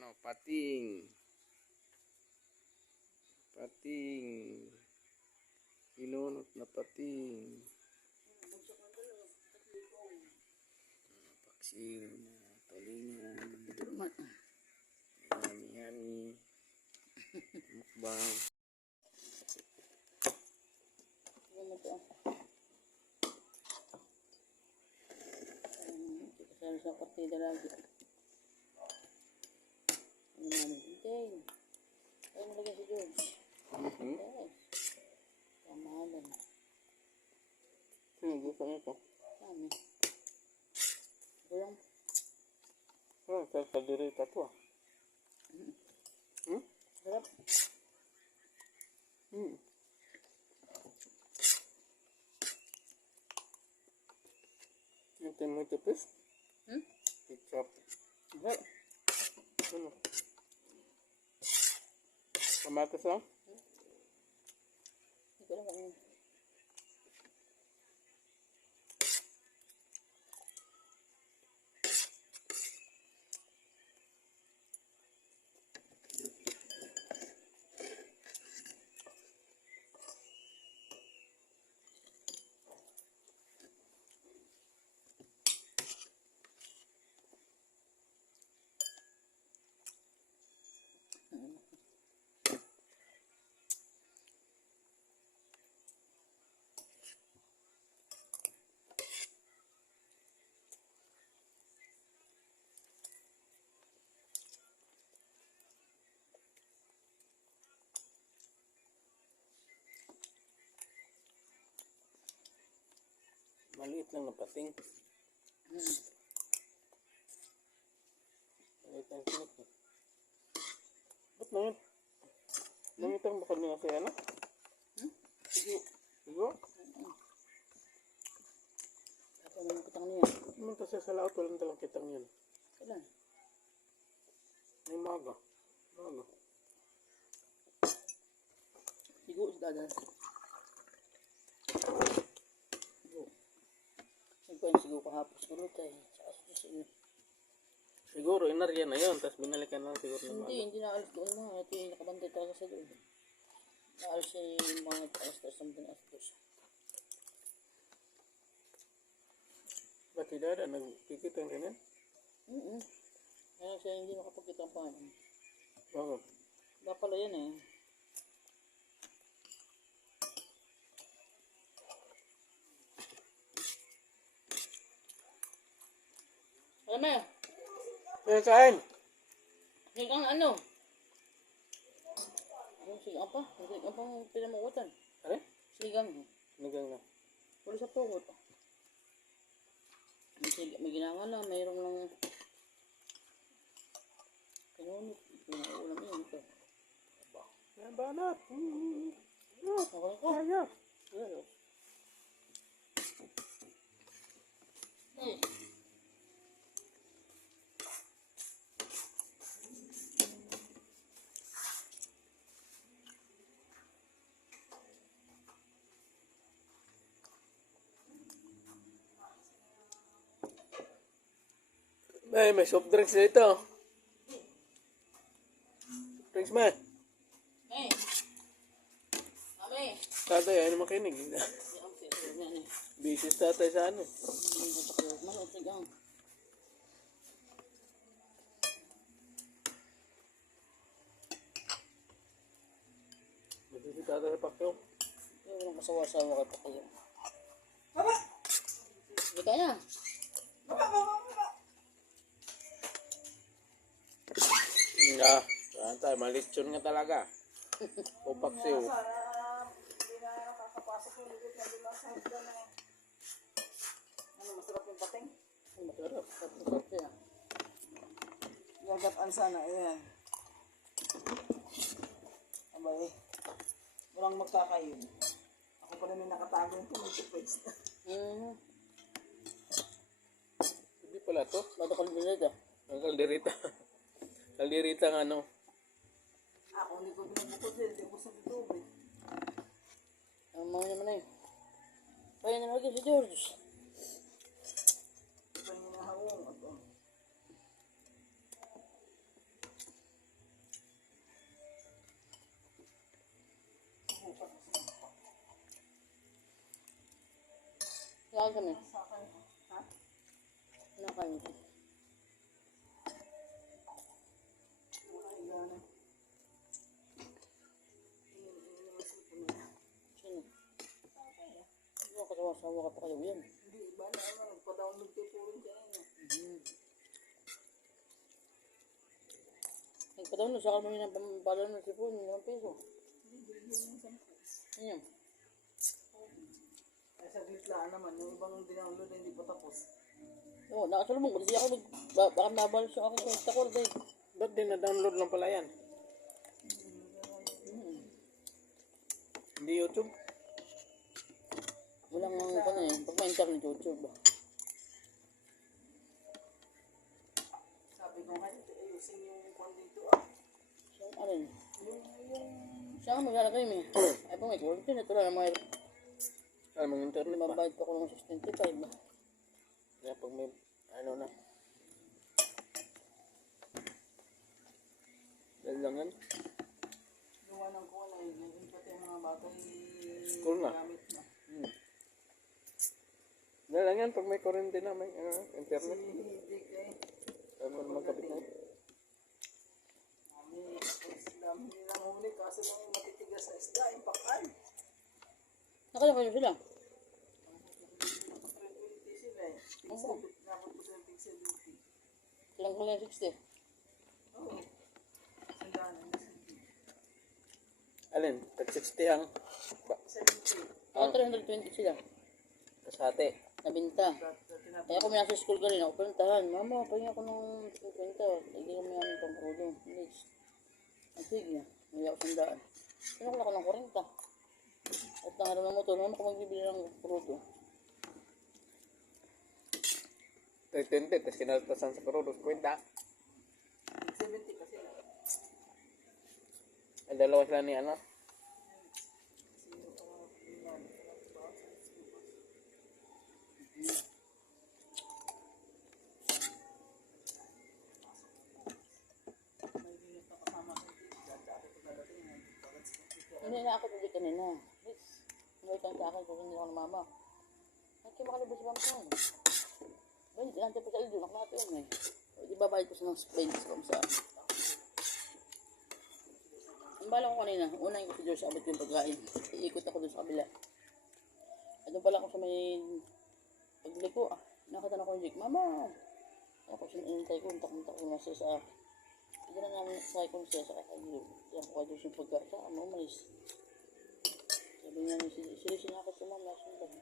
ano, pating. Pating. Sinunot na pating. Paksiw na talingan. Yummy. Mukbang. Sa partida lagi. Ano namin? Hintay. Ay, nalagyan si George. Yes. Kamahalan. Sino gusto nito? Kami. Ito lang. Kaldereta to ah. Sarap. Yung tomato paste? Ketchup. Okay. Ano? Kamatis lang? Hindi ko lang kung Maliit lang na pating. Maliit lang sinig eh. Ba't nangit? Nangitang bakal nila kaya na? Sige. Sige. ako naman kitang niya. Naman kasi sa laot walang talang kitang yan. Kailan? May maga. Maga. Sigo sa dadan. Sigo. Nagpain sigo kahapos. Siguro tayo. Sa asusin. Siguro inarya na yun. Tapos binalikan lang siguro ng maga. Hindi naalis doon na. Ito yung nakabantay talaga sa doon. Naalis siya yung mga alas-alas something alas-alas. Ba't hindi na nagkikita rin yan? Kaya siya hindi makapagkita ang pangalan. Bakit? Baka pala yan eh. Alam mo, Eh, kain! sigang ano? Yung sigang pa? Sigang pa ang pinamukutan. Ano? Sigang. Nagang na. Wala sa pukot. May ginawa lang, mayroong lang kanunit. Pinaulam yun ito. Yan, banat! Okay ko? Kaya! Ay, may soft drinks dito. Soft drinks man. Hey! Mami! Tatay, ano makinig? Busy tatay sa ano. Manood sigang. Busy tatay sa pakyo. Walang kasawa-sawa ka pa kayo. Baba! Hindi kaya. Nga, tatay, malitsyon nga talaga. Upaksiw. Ano, masarap yung pating? Masarap. Masarap siya. Gagataan sana, ayan. Abay, walang magkakain. Ako pa rin may nakatago yung tomato paste. Hindi pala to. Bato ka nila Ang kalderita. Kalderita ng ano. Ako hindi ko binubukod din, hindi ko sa tubig. Ang mga naman na yun. Kaya naman lagi si George. Ito yung hinahawong. Saan kami? Sa akin. Ha? Ano kayo? Wala igana. Sino? Ano kasawa-sawa ka pa kayo yan? Hindi, iba na ano. Nagpa-download kayo po rin dyan. Nagpa-download sa kami ng pampalon ng sipon, 5 piso. Hindi, binigyan mo yung 10. Ano yan? Ay, sa gitlaan naman. Yung ibang dinownload na hindi pa tapos. Oo, nakasalubong ko. Kasi ako baka nabalos yung aking kwenta ko. Dahil, Ba't din na-download lang pala yan? Hindi YouTube? walang ano eh. Pag may internet YouTube. Sabi ko nga, ayusin yung kwan dito. Saan ano yun? Yung Saan ka maglalagay mo eh? Ay pa may quality na ito lang. Mga Alam mong internet ba? mabayad pa ko ng 625 ba? Kaya pag may, ano na. Dahil lang yan. gawa ng kuwan ay yung pati ang mga bata School na. gamit na. Dahil lang yan, pag may kurente na, may internet. Hindi kay Kaya mo magkabit na. dami nilang huli kasi mga matitigas na isda, yung pakan. Nakala kayo sila? 320 sila eh. Tig-70, nabot ko sila tig-70. Silang ko lang 60. Oo. Sandaan ang 70. Alin, tag 60 ang 70. Ako 320 sila. kasate. Nabinta. Kaya kung nasa school ka rin ako, pinuntahan, mama, pahinga ko ng 50. Hindi kami namin pang prudo. Ang sige na. May ako sandaan. Pinakula ko ng 40. At nangarap ng motor, mama ko magbibili ng prudo. 320, tapos kinaltasan sa Corona, kwenta. 70 kasi. Ang dalawa sila ni ano. Hindi na ako tuloy kanina. Please. Ngayon kang sa akin, susunod ako ng mama. Ay, kaya makalabas sa pampan. Ba, hindi lang pa sa ildo, nakalata yun eh. O, di babayad ko sa ng explain sa sa akin. Ang bala ko kanina, unahin ko si George abot yung pagkain. Iikot ako doon sa kabila. At doon pala ako sa may pagliko. Nakatanong ko yung Jake, Mama! Ako sinintay ko, untak-untak ko nasa sa akin. Hindi na namin nakasakay ko siya sa kakagilo. Yan ko kayo yung pagkain. Saan mo umalis? Sabi niya, sila sinakot ko mama, sundan.